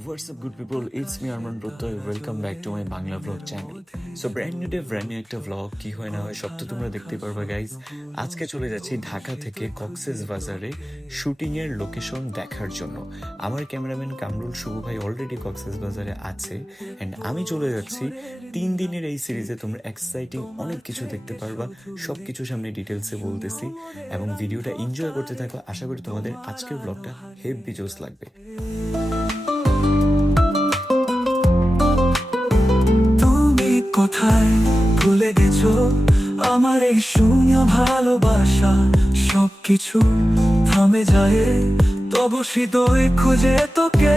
Up, good people? It's me Arman Protoy. Welcome back to my Bangla vlog channel. So brand new day, brand new একটা vlog কি হয় না হয় সব তো তোমরা দেখতে পারবা গাইজ আজকে চলে যাচ্ছি ঢাকা থেকে কক্সেস বাজারে শুটিং এর লোকেশন দেখার জন্য আমার ক্যামেরাম্যান কামরুল শুভ ভাই অলরেডি কক্সেস বাজারে আছে এন্ড আমি চলে যাচ্ছি তিন দিনের এই সিরিজে তোমরা এক্সাইটিং অনেক কিছু দেখতে পারবা সব কিছু সামনে ডিটেলসে বলতেছি এবং ভিডিওটা এনজয় করতে থাকো আশা করি তোমাদের আজকের ব্লগটা হেভি জোস লাগবে কোথায় ভুলে গেছো? আমার এই শূন্য ভালোবাসা সবকিছু থামে যায়। তবু শীত খুঁজে তোকে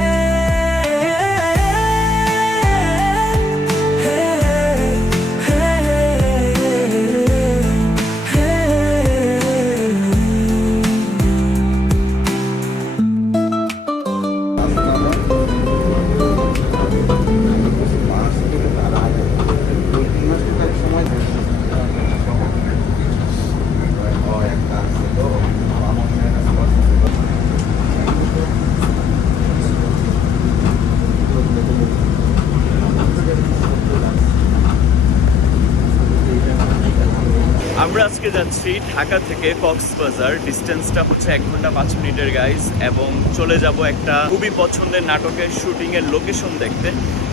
আজকে যাচ্ছি ঢাকা থেকে কক্সবাজার। ডিস্টেন্সটা হচ্ছে এক ঘণ্টা পাঁচ মিনিটের গাইজ এবং চলে যাব একটা খুবই পছন্দের নাটকের শুটিং এর লোকেশন দেখতে।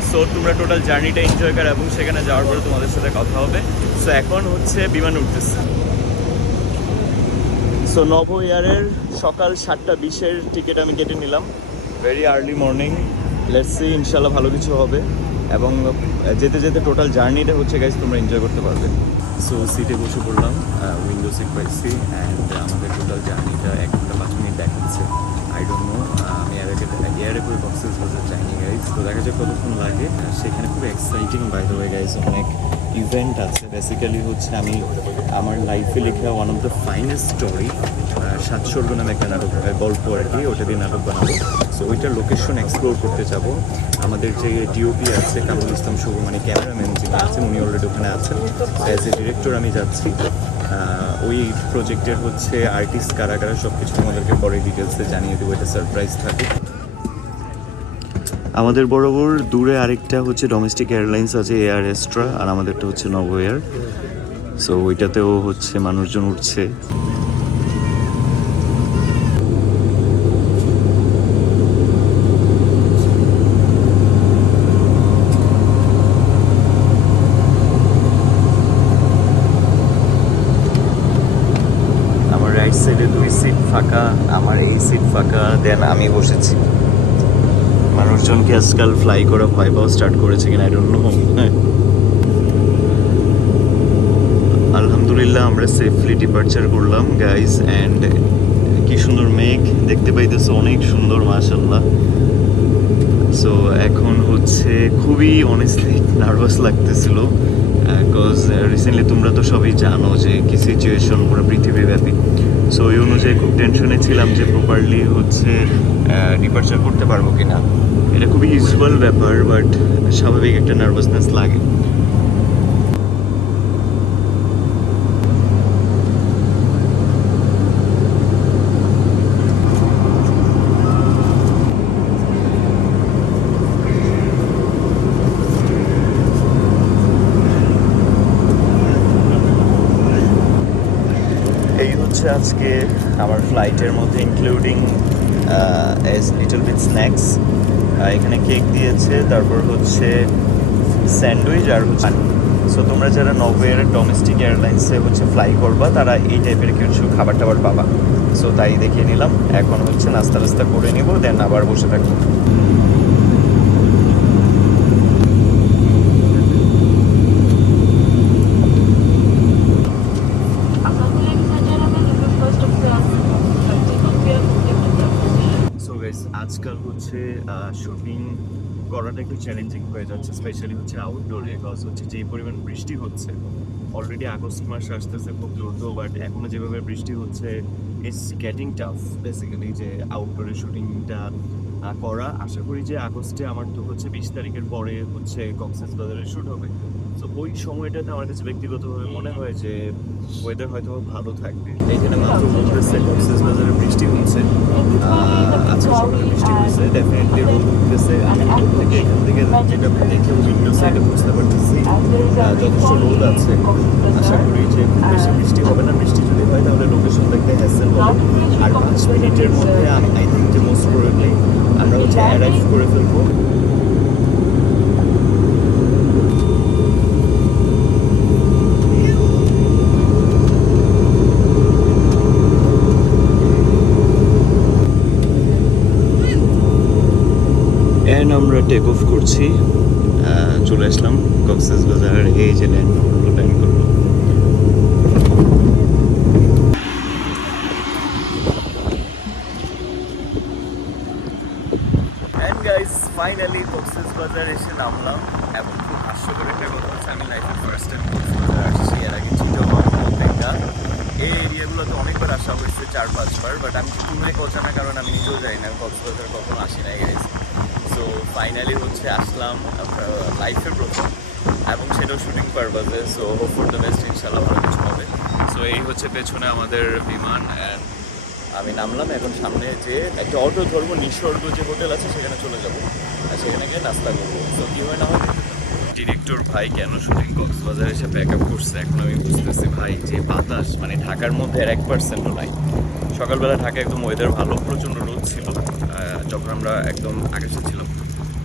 সো তোমরা টোটাল জার্নিটা এনজয় করো এবং সেখানে যাওয়ার পরে তোমাদের সাথে কথা হবে। সো এখন হচ্ছে বিমান উঠতেছে। সো নব ইয়ারের সকাল সাতটা বিশের টিকিট আমি কেটে নিলাম। Very early morning let's see ইনশাল্লাহ ভালো কিছু হবে। এবং যেতে যেতে টোটাল জার্নিটা হচ্ছে গাইজ তোমরা এনজয় করতে পারবে। সো সিটে বসে পড়লাম উইন্ডো সিট পাইছি অ্যান্ড আমাদের টোটাল জার্নিটা এক ঘণ্টা পাঁচ মিনিট দেখাচ্ছে। আই ডোন্ট নো আমি এর আগে এয়ার করে বক্সেস বাজার চাইনি গাইজ তো দেখা যাক কতক্ষণ লাগে। সেখানে খুব এক্সাইটিং বাইরে গাইজ অনেক ইভেন্ট আছে। বেসিক্যালি হচ্ছে আমি আমার লাইফে লেখা one of the finest story সাতশোর্গ নামে একটা নাটক গল্প আর কি, ওটা দিয়ে নাটক বানাবো। সো ওইটার লোকেশন এক্সপ্লোর করতে যাব। আমাদের যে ডিওপি আছে, কামরুল ইসলাম শুভ মানে ক্যামেরাম্যান যিনি আছেন, উনি অলরেডি ওখানে আছেন। অ্যাজ এ ডিরেক্টর আমি যাচ্ছি। ওই প্রজেক্টের হচ্ছে আর্টিস্ট কারা কারা সব কিছু তোমাদেরকে পরে ডিটেলসে জানিয়ে দেবো। এটা সারপ্রাইজ থাকে আমাদের বরাবর দূরে আরেকটা হচ্ছে ডোমেস্টিক এয়ারলাইন্স আছে এয়ার এক্সট্রা আর আমাদেরটা হচ্ছে নব এয়ার সো ওইটাতেও হচ্ছে মানুষজন উঠছে। আমার রাইট সাইডে দুই সিট ফাঁকা, আমার এই সিট ফাঁকা দেন আমি বসেছি। মানুষজন কি আজকাল ফ্লাই করা ভয় পাওয়া স্টার্ট করেছে কিনা আই ডোন্ট নো আলহামদুলিল্লাহ, আমরা সেফলি ডিপার্চার করলাম গাইজ অ্যান্ড কি সুন্দর মেঘ, দেখতে পাইতেছে, অনেক সুন্দর মাশাল্লাহ সো এখন হচ্ছে খুবই অনেস্টলি নার্ভাস লাগতেছিল বিকজ রিসেন্টলি তোমরা তো সবই জানো যে কি সিচুয়েশন পুরো পৃথিবীব্যাপী। সো ওই অনুযায়ী খুব টেনশনে ছিলাম যে প্রপারলি হচ্ছে ডিপার্চার করতে পারব কিনা। এটা খুবই ইউজুয়াল ব্যাপার বাট স্বাভাবিক একটা নার্ভাসনেস লাগে। হচ্ছে আজকে আমার ফ্লাইটের মধ্যে including as little bit snacks এখানে কেক দিয়েছে, তারপর হচ্ছে স্যান্ডউইচ আর হচ্ছে সো তোমরা যারা নভের ডোমেস্টিক এয়ারলাইন্সে হচ্ছে ফ্লাই করবা, তারা এই টাইপের কিছু খাবার টাবার পাবা। সো তাই দেখিয়ে নিলাম। এখন হচ্ছে নাস্তা টাস্তা করে নিব দেন আবার বসে থাকব। একটু চ্যালেঞ্জিং হয়ে যাচ্ছে স্পেশালি হচ্ছে আউটডোরে কজ হচ্ছে যে পরিমাণ বৃষ্টি হচ্ছে অলরেডি আগস্ট মাস আসতেছে খুব দ্রুত বাট এখনও যেভাবে বৃষ্টি হচ্ছে ইটস গেটিং টাফ বেসিক্যালি যে আউটডোরে শুটিংটা করা। আশা করি যে আগস্টে আমার তো হচ্ছে বিশ তারিখের পরে হচ্ছে কক্সেস বাজারে শুট হবে। তো ওই সময়টাতে আমার কাছে ব্যক্তিগতভাবে মনে হয় যে ওয়েদার হয়তো ভালো থাকবে। এইখানে মাত্র বলতেছে কক্সেস বাজারে বৃষ্টি হচ্ছে। আজকে সকালে বৃষ্টি হয়েছে ডেফিনেটলি রোদ উঠতেছে আমি দূর থেকে এখান থেকে যেটা দেখে উইন্ডো সাইডে বুঝতে পারতেছি যথেষ্ট রোদ আছে। আশা করি যে খুব বেশি বৃষ্টি হবে না। বৃষ্টি যদি হয় তাহলে লোকেশন দেখতে হ্যাসেল হবে। আর পাঁচ মিনিটের মধ্যে আই থিঙ্ক যে মোস্ট প্রবলি আমরা হচ্ছে অ্যারাইভ করে ফেলব। আমরা টেক অফ করছি। চলে আসলাম কক্সেস বাজার এই যে ল্যান্ড করল ল্যান্ড করল। গাইস ফাইনালি কক্সেস বাজার এসে নামলাম। এবং খুব হাস্যকর একটা কথা হচ্ছে আমি লাইফে ফার্স্ট টাইম আসছি এর আগে চিটগং মোতেঙ্গা এই এরিয়াগুলোতে অনেকবার আসা হয়েছে চার পাঁচবার বাট আমি কোনো এক অজানা কারণ আমি নিজেও যাই না কক্সবাজার কখনো আসি নাই গাইস সো ফাইনালি হচ্ছে আসলাম লাইফের প্রথম, এবং সেটাও শুটিং পারপাসে so hope for the best ইনশাল্লাহ ভালো কিছু হবে। সো এই হচ্ছে পেছনে আমাদের বিমান আমি নামলাম, এখন সামনে যে একটা অটো ধরবো, নিসর্গ যে হোটেল আছে, সেখানে চলে যাব। আর সেখানে গিয়ে নাস্তা করব। তো কী হয় না হয় ডিরেক্টর ভাই কেন শুটিং কক্সবাজার এসে ব্যাক আপ করছে? এখন আমি বুঝতেছি ভাই, যে বাতাস মানে ঢাকার মধ্যে আর এক পার্সেন্টও নাই। সকালবেলা ঢাকা একদম ওয়েদার ভালো, প্রচণ্ড রোদ ছিল। যখন আমরা একদম আকাশে ছিলাম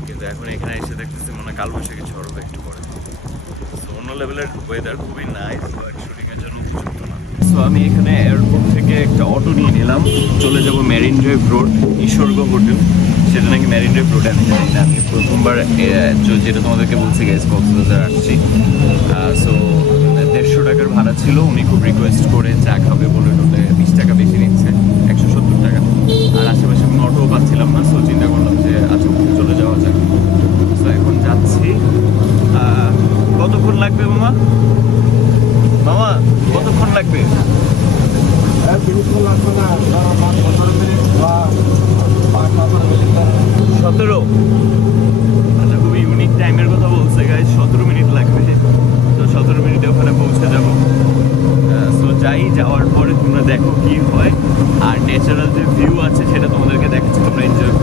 কিন্তু এখন এখানে এসে দেখতেছি মনে হয় কালবৈশাখী ঝড় একটু পরে। তো অন্য লেভেলের ওয়েদার খুবই নাইস বাট শুটিংয়ের জন্য উপযুক্ত না। সো আমি এখানে এয়ারপোর্ট থেকে একটা অটো নিয়ে নিলাম। চলে যাব Marine Drive road Nisarga hotel. সেটা নাকি মেরিন ড্রাইভ রোড আমি জানি না। আমি প্রথমবার যেটা তোমাদেরকে বলছি গাইস কক্সবাজার আসছি। সো দেড়শো টাকার ভাড়া ছিল। উনি খুব রিকোয়েস্ট করে চা খাবে বলে টোলে বিশ টাকা বেশি টাকা আর আশেপাশে কোনো অটোও পাচ্ছিলাম না সো চিন্তা করলাম যে আচ্ছা চলে যাওয়া যাক। সো এখন যাচ্ছি। কতক্ষণ লাগবে মামা? মামা, কতক্ষণ লাগবে? সতেরো। আচ্ছা খুবই ইউনিক টাইমের কথা বলছে গাইজ সতেরো মিনিট লাগবে। তো সতেরো মিনিটে ওখানে পৌঁছে যাব। যাই যাওয়ার পরে তোমরা দেখো কি হয়। আর ন্যাচারাল যে ভিউ আছে সেটা তোমাদেরকে দেখাচ্ছি, তোমরা এনজয়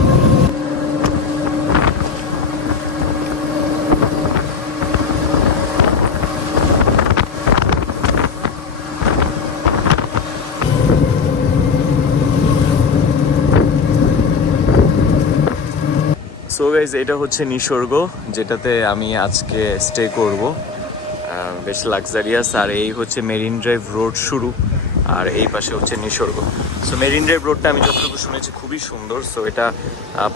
সো গাইজ এটা হচ্ছে নিসর্গ, যেটাতে আমি আজকে স্টে করব। বেশ লাক্সারিয়াস আর এই হচ্ছে মেরিন ড্রাইভ রোড শুরু, আর এই পাশে হচ্ছে নিসর্গ। সো মেরিন ড্রাইভ রোডটা আমি যতটুকু শুনেছি খুবই সুন্দর সো এটা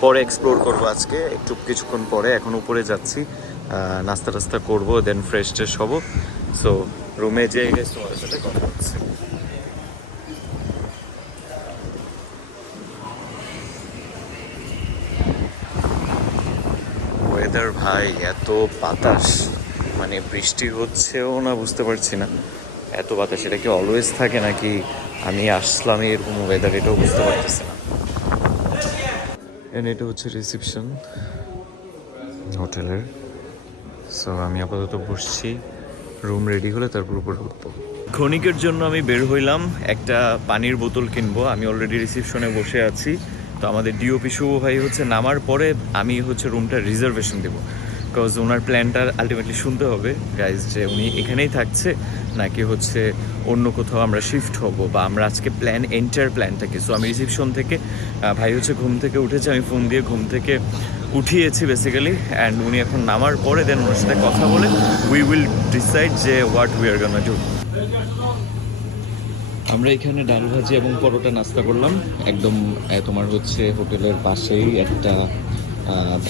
পরে এক্সপ্লোর করব আজকে, একটু কিছুক্ষণ পরে, এখন উপরে যাচ্ছি নাস্তা টাস্তা করব দেন ফ্রেশ ট্রেশ হব। সো রুমে যেয়ে গেছে তোমাদের সাথে কথা ওয়েদার ভাই, এত বাতাস। মানে বৃষ্টি হচ্ছেও না, বুঝতে পারছি না। এত বাতাস এটা কি অলওয়েজ থাকে নাকি আমি আসলাম এরকম ওয়েদার এটাও বুঝতে পারতেছি না। এটা হচ্ছে রিসেপশন হোটেলের সো আমি আপাতত বসছি রুম রেডি হলে তারপর উপরে উঠবো। ক্ষণিকের জন্য আমি বের হইলাম, একটা পানির বোতল কিনবো। আমি অলরেডি রিসেপশনে বসে আছি। তো আমাদের ডিওপি শুভ ভাই হচ্ছে, নামার পরে আমি হচ্ছে রুমটা রিজার্ভেশন দেবো। বিকজ ওনার প্ল্যানটা আলটিমেটলি শুনতে হবে গাইজ যে উনি এখানেই থাকছে, নাকি হচ্ছে অন্য কোথাও আমরা শিফট হব বা আমরা আজকে প্ল্যান এন্টার প্ল্যানটা কি সো আমি রিসেপশন থেকে ভাই হচ্ছে ঘুম থেকে উঠেছে, আমি ফোন দিয়ে ঘুম থেকে উঠিয়েছি বেসিক্যালি অ্যান্ড উনি এখন নামার পরে দেন ওনার সাথে কথা বলে উই উইল ডিসাইড যে what we are gonna do আমরা এখানে ডাল ভাজি এবং পরোটা নাস্তা করলাম। একদম তোমার হচ্ছে হোটেলের পাশেই একটা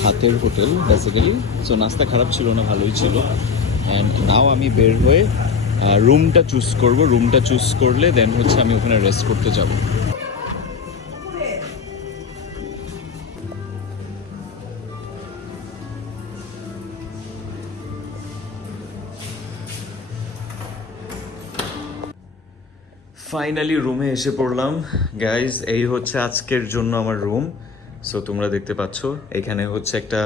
ভাতের হোটেল বেসিক্যালি সো নাস্তা খারাপ ছিল না, ভালোই ছিল। অ্যান্ড নাও আমি বের হয়ে রুমটা চুজ করব। রুমটা চুজ করলে দেন হচ্ছে আমি ওখানে রেস্ট করতে যাব। ফাইনালি রুমে এসে পড়লাম। গাইজ এই হচ্ছে আজকের জন্য আমার রুম সো তোমরা দেখতে পাচ্ছ, এখানে হচ্ছে একটা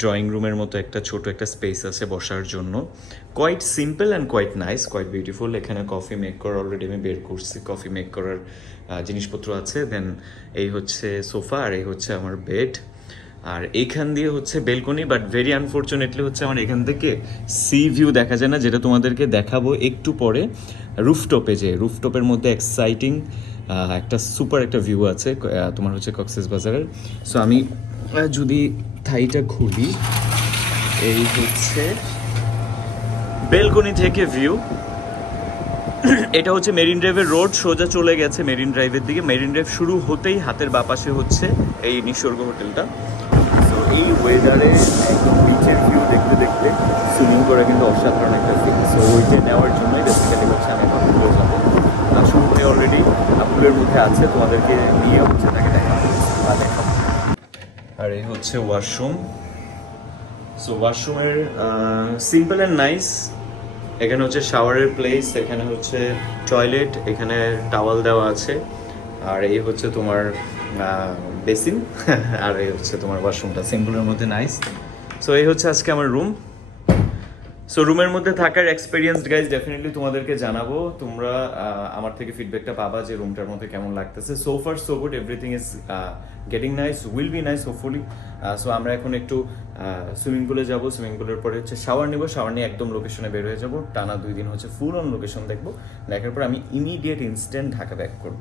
ড্রয়িং রুমের মতো একটা ছোট একটা স্পেস আছে বসার জন্য। Quite simple and quite nice quite beautiful এখানে কফি মেক করার অলরেডি আমি বের করছি কফি মেক করার জিনিসপত্র আছে। দেন এই হচ্ছে সোফা আর এই হচ্ছে আমার বেড আর এইখান দিয়ে হচ্ছে বেলকনি বাট ভেরি আনফর্চুনেটলি হচ্ছে আমার এখান থেকে সি ভিউ দেখা যায় না, যেটা তোমাদেরকে দেখাবো একটু পরে। রুফটপে যে রুফটপের মধ্যে এক্সাইটিং একটা সুপার একটা ভিউ আছে তোমার হচ্ছে কক্সেস বাজারের সো আমি যদি থাইটা খুলি, এই হচ্ছে বেলকনি থেকে ভিউ এটা হচ্ছে মেরিন ড্রাইভের রোড সোজা চলে গেছে মেরিন ড্রাইভের দিকে। মেরিন ড্রাইভ শুরু হতেই হাতের বাপাশে হচ্ছে এই নিসর্গ হোটেলটা। তো এই ওয়েদারে বিচের ভিউ দেখতে দেখতে সুইমিং করা কিন্তু অসাধারণ একটা ফিল সো ওইটা নেওয়ার জন্যই বেসিক্যালি হচ্ছে আমি এখন যাব। শুরুতে অলরেডি পুলের মধ্যে আছে, তোমাদেরকে নিয়ে হচ্ছে তাকে আর এই হচ্ছে ওয়াশরুম সো ওয়াশরুমের সিম্পল অ্যান্ড নাইস এখানে হচ্ছে শাওয়ারের প্লেস এখানে হচ্ছে টয়লেট এখানে টাওয়াল দেওয়া আছে। আর এই হচ্ছে তোমার বেসিন আর এই হচ্ছে তোমার ওয়াশরুমটা সিম্পলের মধ্যে নাইস সো এই হচ্ছে আজকে আমার রুম সো রুমের মধ্যে থাকার এক্সপিরিয়েন্স গাইজ ডেফিনেটলি তোমাদেরকে জানাব। তোমরা আমার থেকে ফিডব্যাকটা পাবা যে রুমটার মধ্যে কেমন লাগতেছে। So far so good everything is getting nice will be nice hopefully so আমরা এখন একটু সুইমিং পুলে যাব। সুইমিং পুলের পরে হচ্ছে শাওয়ার নিবো। শাওয়ার নিয়ে একদম লোকেশনে বের হয়ে যাব। টানা দুই দিন হচ্ছে ফুল অন লোকেশন দেখব। দেখার পর আমি ইমিডিয়েট ইনস্ট্যান্ট ঢাকা ব্যাক করব।